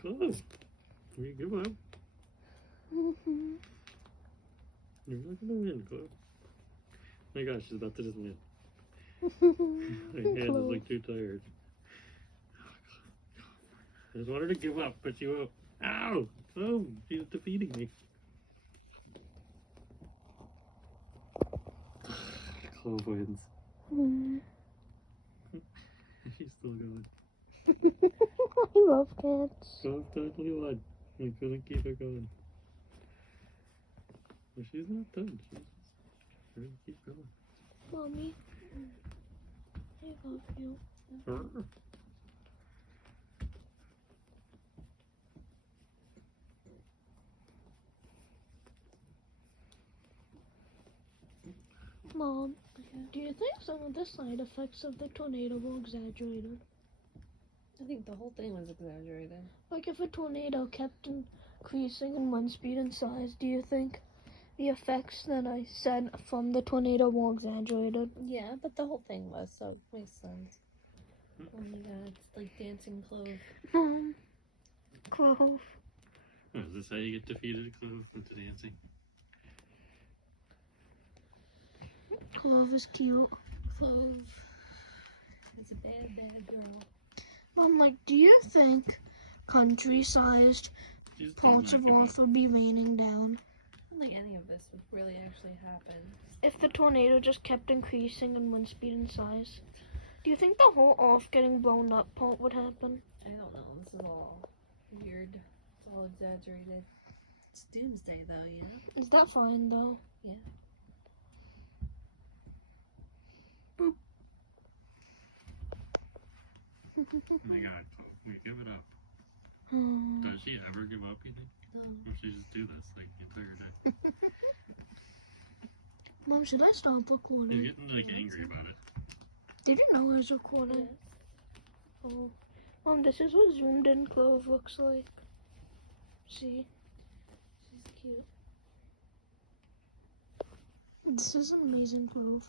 Clove, you give up. You're not gonna win, Clove. Oh my gosh, she's about to just win. My hand is like too tired. I just want her to give up, but she won't. Ow! Clove, she's defeating me. Clove wins. She's still going. I love cats. Clove totally won. I couldn't keep her going. Well, she's not done. She's just trying to keep going. Mommy, I love you. Her. Mom, do you think some of the side effects of the tornado were exaggerated? I think the whole thing was exaggerated. Like if a tornado kept increasing in wind speed and size, do you think the effects that I said from the tornado were exaggerated? Yeah, but the whole thing was, so it makes sense. Oh my god, it's like dancing Clove. Clove. Oh, is this how you get defeated, Clove, into dancing? Clove is cute. Clove is a bad, bad girl. Mom, like, do you think country-sized She's parts of done that, Earth would be raining down I don't think any of this would really actually happen. if the tornado just kept increasing in wind speed and size? Do you think the whole Earth getting blown up part would happen? I don't know. This is all weird. It's all exaggerated. It's doomsday, though, you know? Is that fine, though? Yeah. Boop. Oh my god, Clove, we give it up. Does she ever give up, you think? No. Or should she just do this like the entire day? Mom, should I stop You're recording? getting like angry about it. Did you know I was recording? Oh. Mom, this is what zoomed in Clove looks like. See? She's cute. This is an amazing Clove.